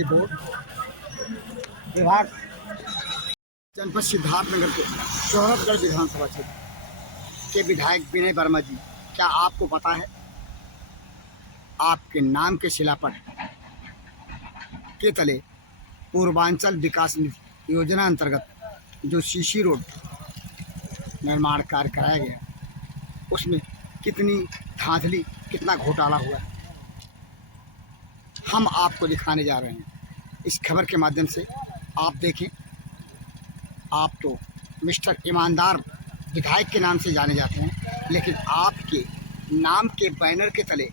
के बोर्ड विभाग जनपद सिद्धार्थनगर के शोहरतगढ़ विधानसभा क्षेत्र के विधायक विनय वर्मा जी, क्या आपको पता है आपके नाम के शिलापट के तले पूर्वांचल विकास निधि योजना अंतर्गत जो सीसी रोड निर्माण कार्य कराया गया उसमें कितनी धांधली, कितना घोटाला हुआ है, हम आपको दिखाने जा रहे हैं इस खबर के माध्यम से। आप देखें, आप तो मिस्टर ईमानदार विधायक के नाम से जाने जाते हैं, लेकिन आपके नाम के बैनर के तले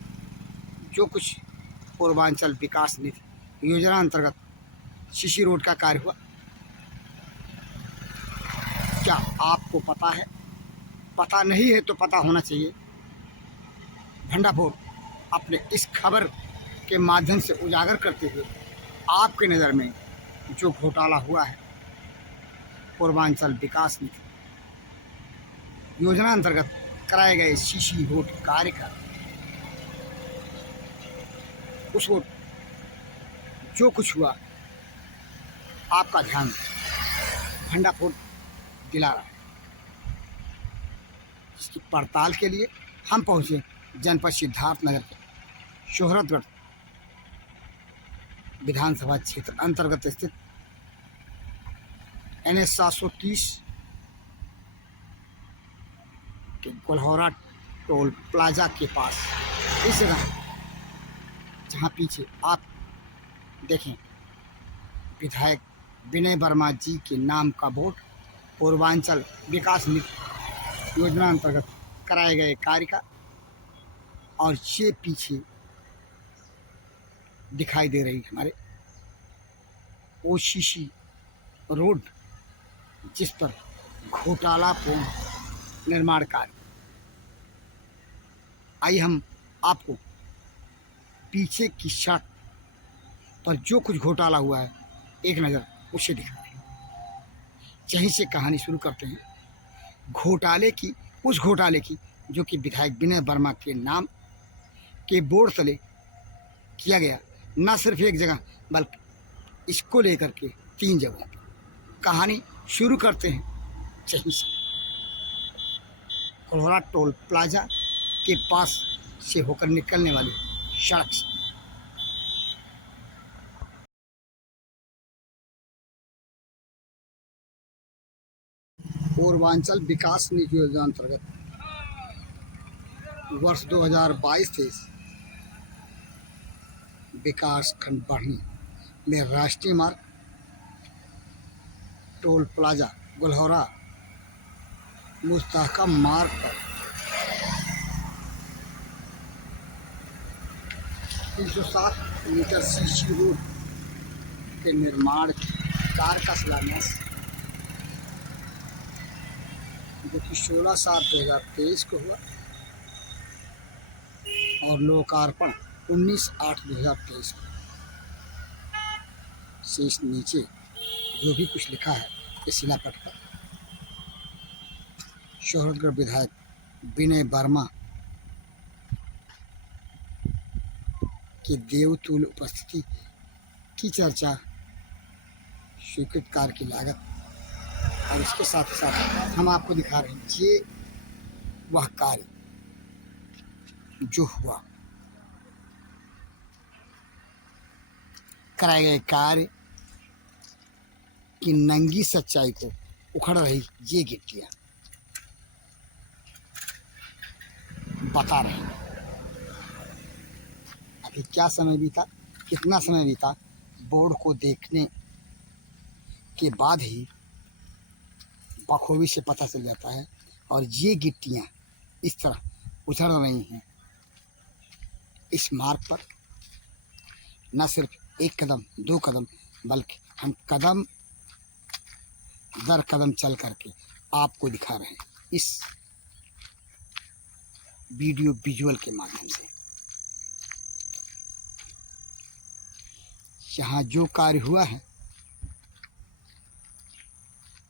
जो कुछ पूर्वांचल विकास निधि योजना अंतर्गत सीसी रोड का कार्य हुआ, क्या आपको पता है? पता नहीं है तो पता होना चाहिए। भंडाफोड़ अपने इस खबर के माध्यम से उजागर करते हुए आपके नज़र में जो घोटाला हुआ है पूर्वांचल विकास निधि योजना अंतर्गत कराए गए सीसी रोड कार्य का, उस वक्त जो कुछ हुआ आपका ध्यान भंडाफोड़ दिला रहा है। इसकी पड़ताल के लिए हम पहुंचे जनपद सिद्धार्थनगर के शोहरतगढ़ विधानसभा क्षेत्र अंतर्गत स्थित NH 730 के गोलहौरा टोल प्लाजा के पास इस जगह जहां पीछे आप देखें विधायक विनय वर्मा जी के नाम का बोर्ड पूर्वांचल विकास निधि योजना अंतर्गत कराए गए कार्य का, और ये पीछे दिखाई दे रही हमारे OCC रोड जिस पर घोटालापूर्ण निर्माण कार्य। आइए हम आपको पीछे की सड़क पर जो कुछ घोटाला हुआ है एक नज़र उसे दिखाएं। यहीं से कहानी शुरू करते हैं उस घोटाले की जो कि विधायक विनय वर्मा के नाम के बोर्ड तले किया गया। न सिर्फ एक जगह बल्कि इसको लेकर के 3 जगहों पर कहानी शुरू करते हैं यहीं से, गोलहौरा टोल प्लाजा के पास से होकर निकलने वाली सड़क से। पूर्वांचल विकास निधि योजना अंतर्गत वर्ष 2022-23 विकास खंड बढ़नी में राष्ट्रीय मार्ग टोल प्लाजा गोलहौरा मुस्तहकम मार्ग पर 307 मीटर सीसी रोड के निर्माण कार्य का शिलान्यास जो कि 16/7/2023 को हुआ और लोकार्पण 19/8/2023 को। शेष नीचे जो भी कुछ लिखा है इस शिलापट पर शोहरतगढ़ विधायक विनय वर्मा की देवतुल्य उपस्थिति की चर्चा, स्वीकृत कार्य की लागत, और इसके साथ ही साथ हम आपको दिखा रहे हैं ये वह कार्य जो हुआ, कराए गए कार्य की नंगी सच्चाई को उखड़ रही ये गिट्टियां बता रहे हैं। अभी क्या समय बीता, कितना समय बीता, बोर्ड को देखने के बाद ही बखूबी से पता चल जाता है। और ये गिट्टियां इस तरह उछड़ रही हैं इस मार्ग पर, न सिर्फ 1 कदम 2 कदम बल्कि हम कदम दर कदम चल करके आपको दिखा रहे हैं इस वीडियो विजुअल के माध्यम से। यहाँ जो कार्य हुआ है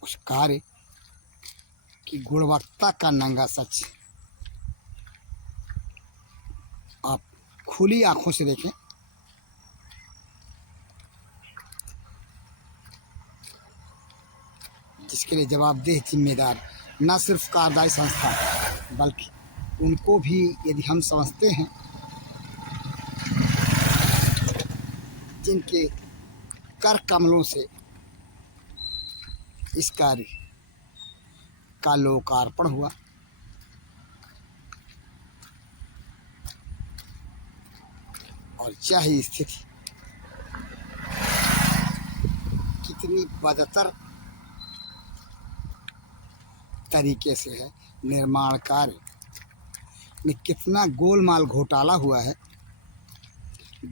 उस कार्य की गुणवत्ता का नंगा सच आप खुली आंखों से देखें। इसके लिए जवाबदेह जिम्मेदार न सिर्फ कार्यदायी संस्था बल्कि उनको भी यदि हम समझते हैं जिनके कर कमलों से इस कार्य का लोकार्पण हुआ। और यह स्थिति कितनी बदतर तरीके से है, निर्माण कार्य में कितना गोलमाल घोटाला हुआ है।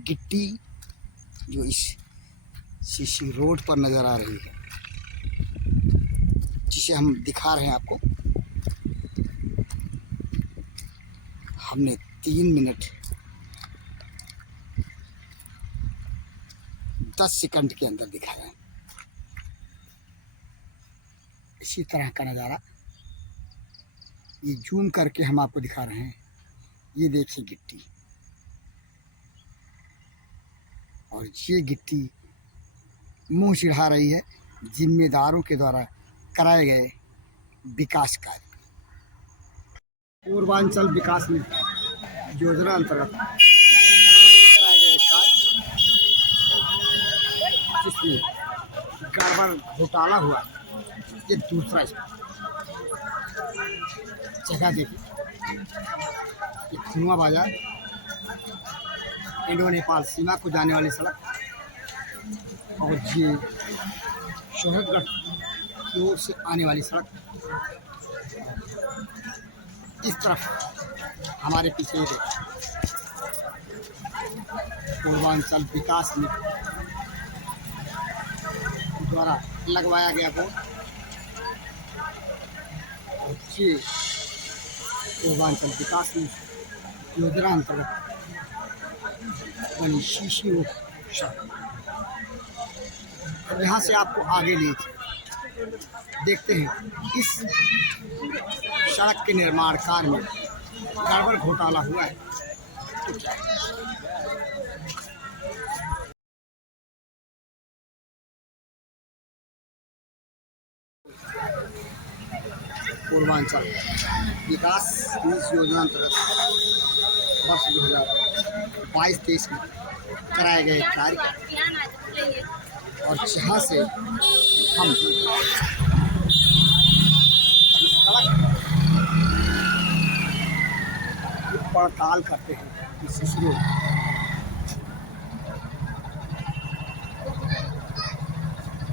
गिट्टी जो इस सीसी रोड पर नज़र आ रही है, जिसे हम दिखा रहे हैं आपको, हमने 3 मिनट 10 सेकंड के अंदर दिखाया है। इसी तरह का नज़ारा ये जूम करके हम आपको दिखा रहे हैं। ये देखिए गिट्टी, और ये गिट्टी मुंह चिढ़ा रही है जिम्मेदारों के द्वारा कराए गए विकास कार्य। पूर्वांचल विकास योजना अंतर्गत कराए गए कार्य जिसमें गड़बड़ घोटाला हुआ, ये दूसरा जगह देखिए। ये खुनुआ बाजार इंडो नेपाल सीमा को जाने वाली सड़क, और ये शोहरतगढ़ की ओर से आने वाली सड़क। इस तरफ हमारे पीछे ये पूर्वांचल विकास निगम द्वारा लगवाया गया बोर्ड। ये पूर्वांचल विकास योजना अंतर्गत बनी शीशी रोड सड़क। अब यहाँ से आपको आगे ले देखते हैं इस सड़क के निर्माण कार्य में गड़बड़ घोटाला हुआ है तो क्या है। पूर्वांचल विकास योजना अंतर्गत वर्ष 2022-23 में कराए गए कार्य, और जहाँ से हम पड़ताल करते हैं कि शिशु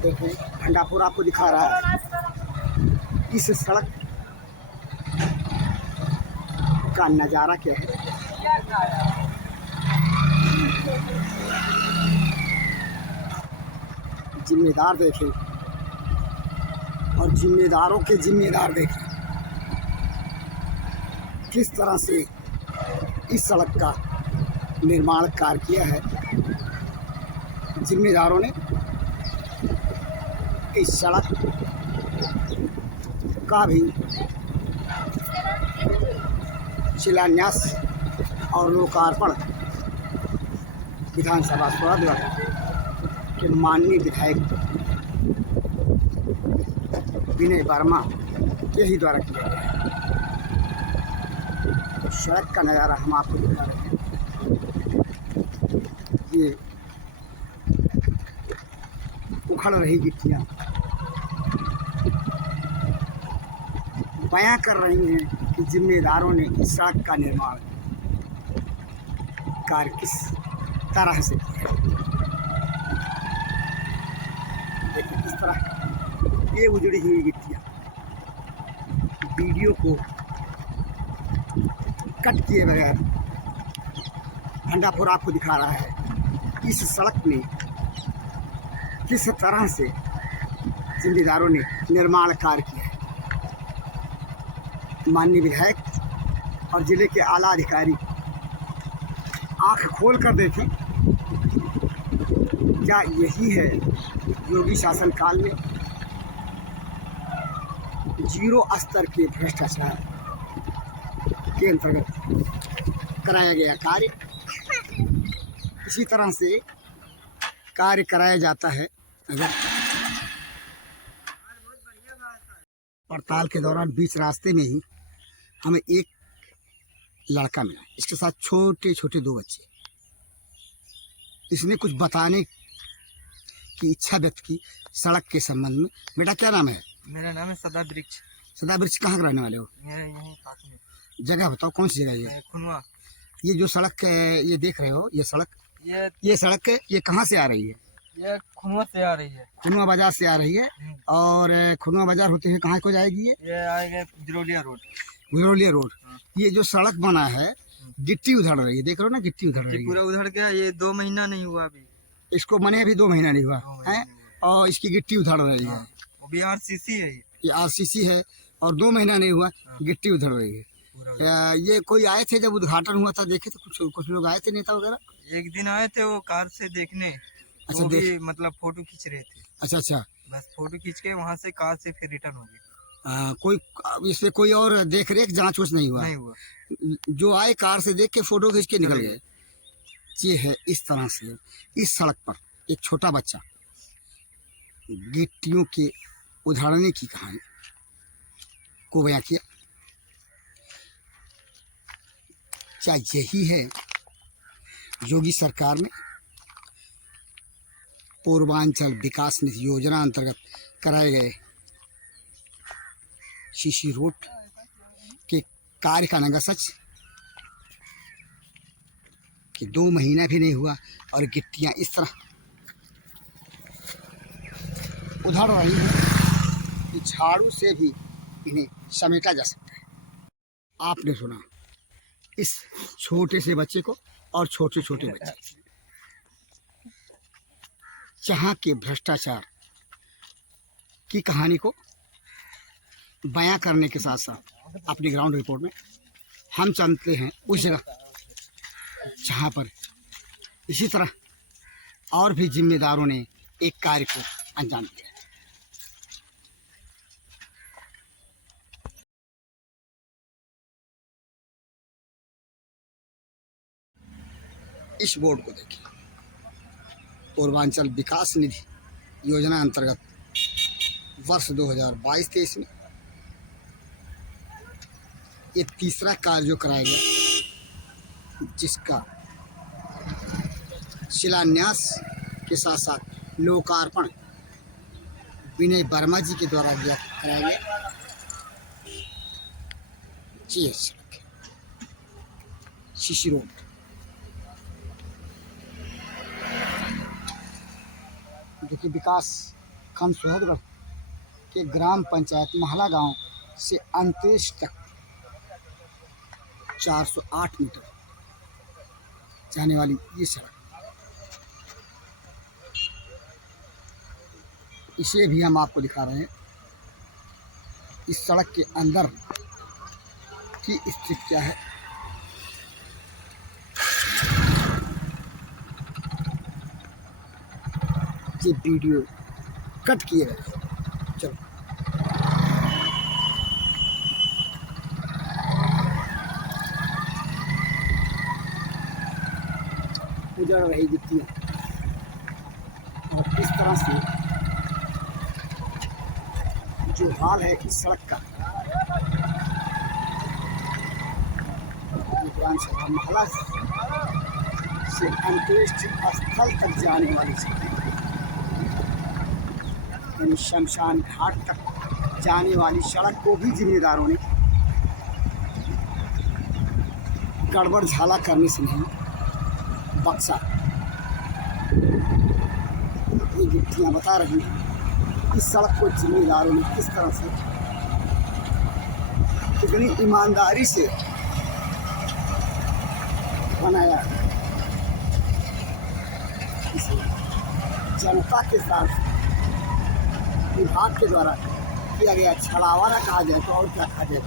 देखिए भंडापुर आपको दिखा रहा है। इस सड़क का नज़ारा क्या है। जिम्मेदार देखें और जिम्मेदारों के जिम्मेदार देखें किस तरह से इस सड़क का निर्माण कार्य किया है। जिम्मेदारों ने इस सड़क का भी शिलान्यास और लोकार्पण विधानसभा सदस्य के माननीय विधायक विनय वर्मा के ही द्वारा किया गया है। तो सड़क का नज़ारा हम आपको दिखा रहे हैं। ये उखड़ रही गिट्टियाँ बयां कर रही हैं कि जिम्मेदारों ने इस सड़क का निर्माण कार्य किस तरह से किया। देखिए किस तरह ये उजड़ी हुई गिट्टियाँ वीडियो को कट किए बगैर भंडापुर आपको दिखा रहा है। इस सड़क में किस तरह से जिम्मेदारों ने निर्माण कार्य किया है। माननीय विधायक और जिले के आला अधिकारी आंख खोल कर देखें, क्या यही है योगी शासनकाल में जीरो स्तर के भ्रष्टाचार के अंतर्गत कराया गया कार्य। इसी तरह से कार्य कराया जाता है अगर पड़ताल के दौरान बीच रास्ते में ही हमें एक लड़का मिला, इसके साथ छोटे छोटे 2 बच्चे। इसने कुछ बताने की इच्छा व्यक्त की सड़क के संबंध में। बेटा क्या नाम है? मेरा नाम है सदा वृक्ष। सदा वृक्ष कहाँ के रहने वाले हो? मेरा यहीं पास में। जगह बताओ, कौन सी जगह है? खुनवा। ये जो सड़क ये देख रहे हो, ये सड़क ये कहाँ से आ रही है? ये खुनवा से आ रही है। खुनवा बाजार से आ रही है। और खुनवा बाजार होते हुए कहाँ को जाएगी? ये आएगा बिजरौलिया रोड। बिजरौलिया रोड। ये जो सड़क बना है, गिट्टी उधड़ रही है, देख रहे हो ना, गिट्टी उधड़ रही है। पूरा उधड़ गया। ये 2 महीना नहीं हुआ अभी इसको बने, अभी 2 महीना नहीं हुआ है, और इसकी गिट्टी उधड़ रही है। वो भी आरसीसी है। ये आरसीसी है और 2 महीना नहीं हुआ, गिट्टी उधड़ रही है। ये कोई आए थे जब उद्घाटन हुआ था, देखे थे कुछ लोग आए थे, नेता वगैरह? एक दिन आए थे वो कार से देखने। अच्छा, भी मतलब फोटो खींच रहे थे। अच्छा। बस फोटो खींच के वहाँ से कार से फिर रिटर्न हो गए। कोई इसमें कोई और देख रेख जाँच वूँच नहीं हुआ? जो आए कार से देख के फोटो खींच के निकल गए। ये है इस तरह से इस सड़क पर एक छोटा बच्चा गिट्टियों के उधड़ने की कहानी को बयां किया। क्या यही है योगी सरकार ने पूर्वांचल विकास निधि योजना अंतर्गत कराए गए सीसी रोड के कार्य का नंगा सच कि 2 महीना भी नहीं हुआ और गिट्टियां इस तरह उधड़ रही हैं कि झाड़ू से भी इन्हें समेटा जा सकता है। आपने सुना इस छोटे से बच्चे को और छोटे छोटे बच्चे जहाँ के भ्रष्टाचार की कहानी को बयां करने के साथ साथ अपनी ग्राउंड रिपोर्ट में हम चलते हैं उस जगह जहाँ पर इसी तरह और भी जिम्मेदारों ने एक कार्य को अंजाम दिया। इस बोर्ड को देखिए, पूर्वांचल विकास निधि योजना अंतर्गत वर्ष 2022-23 में ये तीसरा कार्य जो कराया गया, जिसका शिलान्यास के साथ साथ लोकार्पण विनय वर्मा जी के द्वारा कराया गया। जी सड़क सीसी रोड जो कि विकास खंड सुहदगढ़ के ग्राम पंचायत महला गांव से अंतरिक्ष तक 408 मीटर जाने वाली ये सड़क, इसे भी हम आपको दिखा रहे हैं। इस सड़क के अंदर की स्थिति क्या है, ये वीडियो कट किए गए। चलो उजड़ रही गिट्टियाँ और किस तरह से जो हाल है इस सड़क का, विधानसभा महला से अंतरिक्ष स्थल तक जाने वाली सड़क, यानी शमशान घाट तक जाने वाली सड़क को भी जिम्मेदारों ने गड़बड़ झाला करने से नहीं बक्सा। ये गिट्टियाँ बता रही हैं इस सड़क को जिम्मेदारों ने किस तरह से, कितनी ईमानदारी से बनाया, इसे जनता के साथ विभाग के द्वारा किया गया छलावा कहा जाए तो और क्या कहा जाए।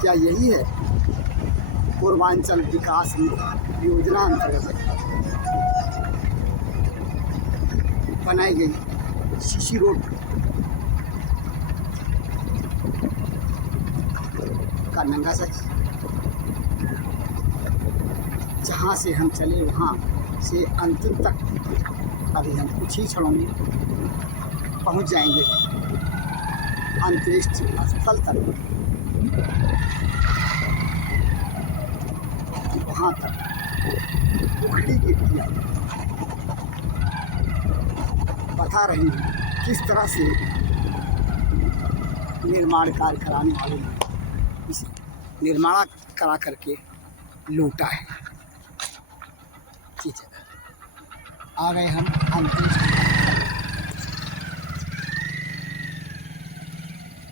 क्या यही है पूर्वांचल विकास योजना अंतर्गत बनाई गई सीसी रोड का नंगा सच? जहाँ से हम चले वहाँ से अंतिम तक अभी हम कुछ ही क्षणों में पहुंच जाएंगे अंतरिक्ष स्थल तक, वहाँ तक उखड़ी गिट्टियाँ बता रही हैं किस तरह से निर्माण कार्य कराने वाले ने इसे निर्माण करा करके लूटा है। ठीक है, आ गए हम अंतरिक्ष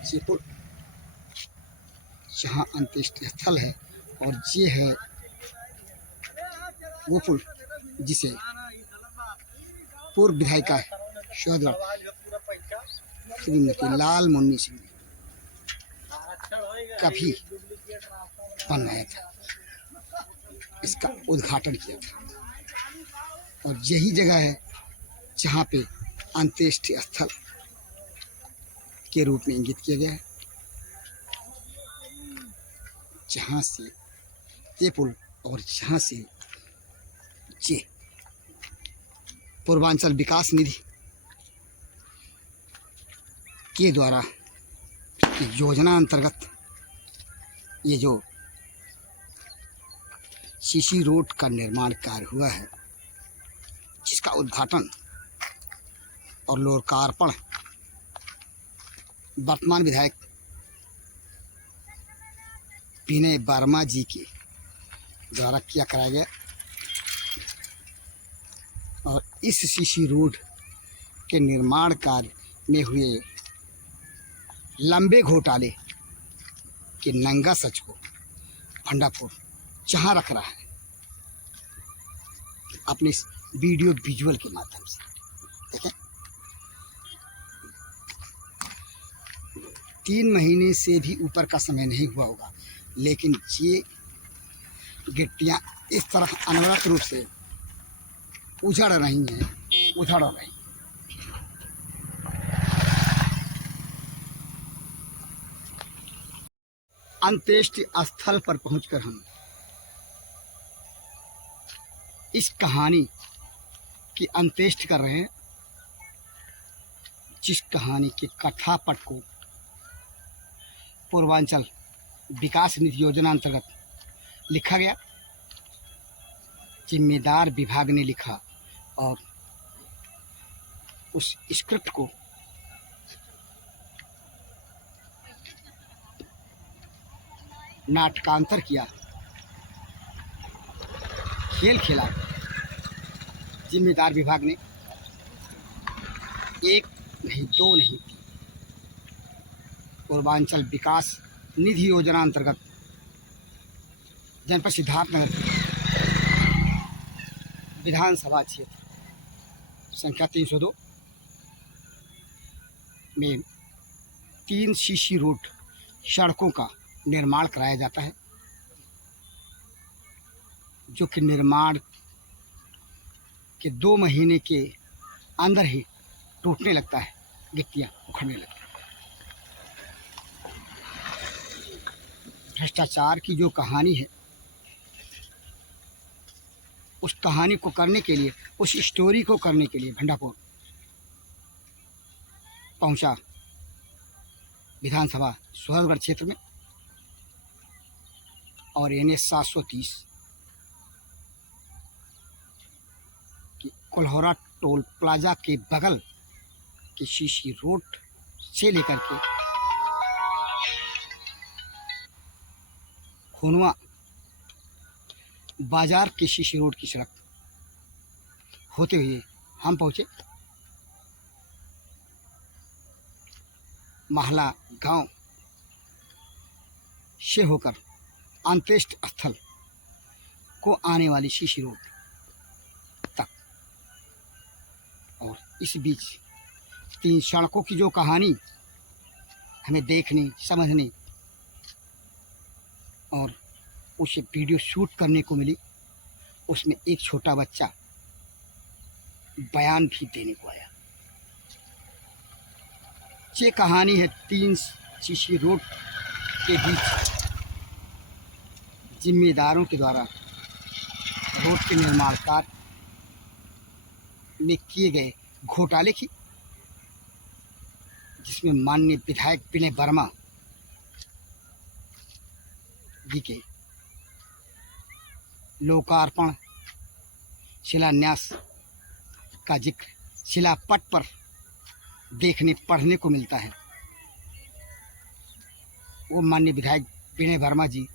जयपुर, जहाँ अंतरिक्ष स्थल है, और ये है वो पुल जिसे पूर्व विधायिका शहदगढ़ श्रीमती लाल मुन्नी सिंह ने कभी बनाया था, इसका उद्घाटन किया था। और यही जगह है जहाँ पे अंत्येष्टि स्थल के रूप में इंगित किया गया है, जहाँ से ये पुल और जहाँ से ये पूर्वांचल विकास निधि के द्वारा योजना अंतर्गत ये जो सीसी रोड का निर्माण कार्य हुआ है, जिसका उद्घाटन और लोकार्पण वर्तमान विधायक विनय वर्मा जी के द्वारा किया कराया गया। और इस सीसी रोड के निर्माण कार्य में हुए लंबे घोटाले के नंगा सच को भंडापुर जहाँ रख रहा है अपने इस वीडियो विजुअल के माध्यम से। देखें, 3 महीने से भी ऊपर का समय नहीं हुआ होगा, लेकिन ये गिट्टियाँ इस तरह अनवरत रूप से उजड़ रही हैं, उधड़ रही। अंत्येष्टि स्थल पर पहुंचकर हम इस कहानी की अंत्येष्टि कर रहे हैं, जिस कहानी के कथापट को पूर्वांचल विकास निधि योजना अंतर्गत लिखा गया, जिम्मेदार विभाग ने लिखा और उस स्क्रिप्ट को नाटकांतर किया, खेल खेला जिम्मेदार विभाग ने। 1 नहीं 2 नहीं, पूर्वांचल विकास निधि योजना अंतर्गत जनपद सिद्धार्थनगर विधानसभा क्षेत्र संख्या 302 में 3 सीसी रोड सड़कों का निर्माण कराया जाता है, जो कि निर्माण के 2 महीने के अंदर ही टूटने लगता है, गिट्टियाँ उखड़ने लगती हैं। भ्रष्टाचार की जो कहानी है, उस कहानी को करने के लिए, उस स्टोरी को करने के लिए भंडापुर पहुंचा विधानसभा शहदगढ़ क्षेत्र में। और NH 730 की कोल्हारा टोल प्लाजा के बगल के सीसी रोड से लेकर के खुनवा बाजार के सीसी रोड की सड़क होते हुए हम पहुँचे महला गांव से होकर अंत्येष्टि स्थल को आने वाली सीसी रोड तक। और इस बीच 3 सड़कों की जो कहानी हमें देखने, समझने और उसे वीडियो शूट करने को मिली, उसमें एक छोटा बच्चा बयान भी देने को आया। ये कहानी है 3 सीसी रोड के बीच जिम्मेदारों के द्वारा रोड के निर्माण कार्य में किए गए घोटाले की जिसमें माननीय विधायक विनय वर्मा जी के लोकार्पण शिलान्यास का जिक्र शिलापट पर देखने पढ़ने को मिलता है। वो माननीय विधायक विनय वर्मा जी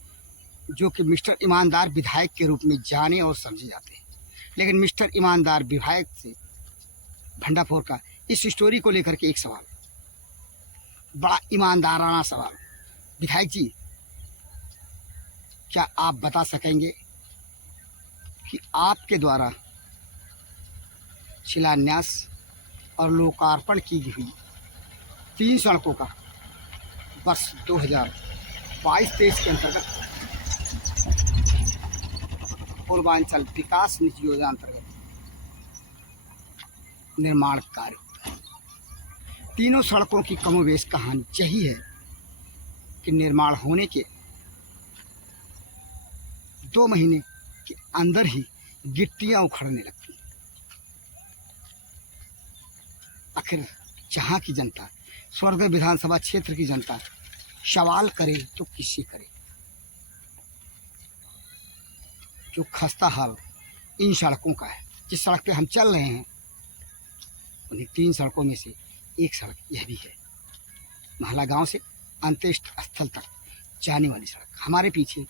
जो कि मिस्टर ईमानदार विधायक के रूप में जाने और समझे जाते हैं, लेकिन मिस्टर ईमानदार विधायक से भंडाफोर का इस स्टोरी को लेकर के एक सवाल, बड़ा ईमानदाराना सवाल। विधायक जी, क्या आप बता सकेंगे कि आपके द्वारा शिलान्यास और लोकार्पण की हुई 3 सड़कों का वर्ष 2022-23 के अंतर्गत पूर्वांचल विकास निधि योजना अंतर्गत निर्माण कार्य, तीनों सड़कों की कमोवेश कहानी यही है कि निर्माण होने के 2 महीने के अंदर ही गिट्टियां उखड़ने लगती। आखिर जहां की जनता, स्वर्ग विधानसभा क्षेत्र की जनता सवाल करे तो किससे करे? जो खस्ता हाल इन सड़कों का है, जिस सड़क पे हम चल रहे हैं, उन्हीं 3 सड़कों में से एक सड़क यह भी है, महला गांव से अंत्येष्टि स्थल तक जाने वाली सड़क। हमारे पीछे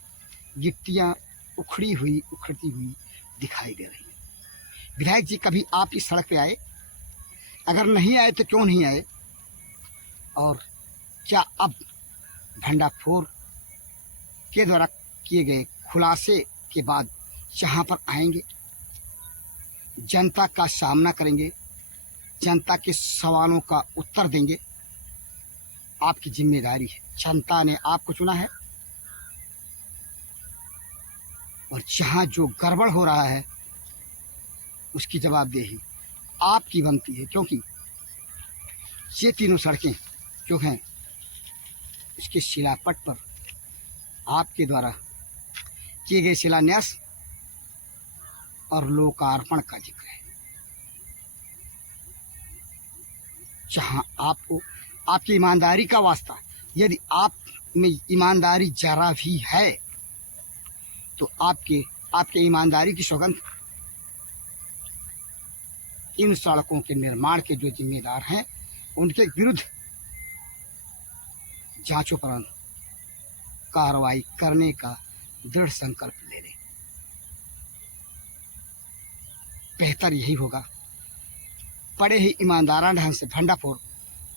गिट्टियां उखड़ती हुई दिखाई दे रही हैं। विधायक जी, कभी आप इस सड़क पे आए? अगर नहीं आए तो क्यों नहीं आए? और क्या अब भंडाफोर के द्वारा किए गए खुलासे के बाद यहाँ पर आएंगे, जनता का सामना करेंगे, जनता के सवालों का उत्तर देंगे? आपकी जिम्मेदारी है, जनता ने आपको चुना है और जहाँ जो गड़बड़ हो रहा है उसकी जवाबदेही आपकी बनती है, क्योंकि ये तीनों सड़कें जो हैं इसके शिलापट पर आपके द्वारा किए गए शिलान्यास और लोकार्पण का जिक्र है। जहां आपको आपकी ईमानदारी का वास्ता, यदि आप में ईमानदारी जरा भी है तो आपके ईमानदारी की सौगंध इन सड़कों के निर्माण के जो जिम्मेदार हैं उनके विरुद्ध जांचोपरांत कार्रवाई करने का दृढ़ संकल्प ले लें। बेहतर यही होगा। बड़े ही ईमानदाराना ढंग से भंडाफोर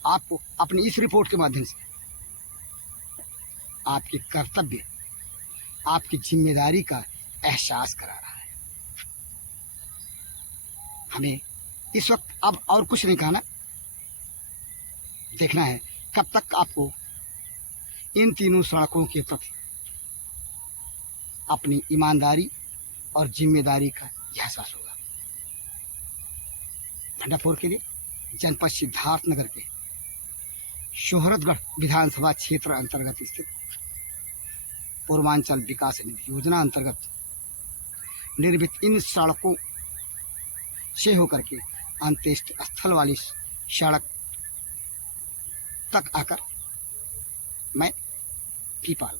आपको अपनी इस रिपोर्ट के माध्यम से आपके कर्तव्य, आपकी जिम्मेदारी का एहसास करा रहा है। हमें इस वक्त अब और कुछ नहीं कहना, देखना है कब तक आपको इन तीनों सड़कों के प्रति अपनी ईमानदारी और जिम्मेदारी का एहसास होगा। भंडाफोर के लिए जनपद सिद्धार्थनगर के शोहरतगढ़ विधानसभा क्षेत्र अंतर्गत स्थित पूर्वांचल विकास निधि योजना अंतर्गत निर्मित इन सड़कों से होकर के अंत्येष्टि स्थल वाली सड़क तक आकर मैं पीपाल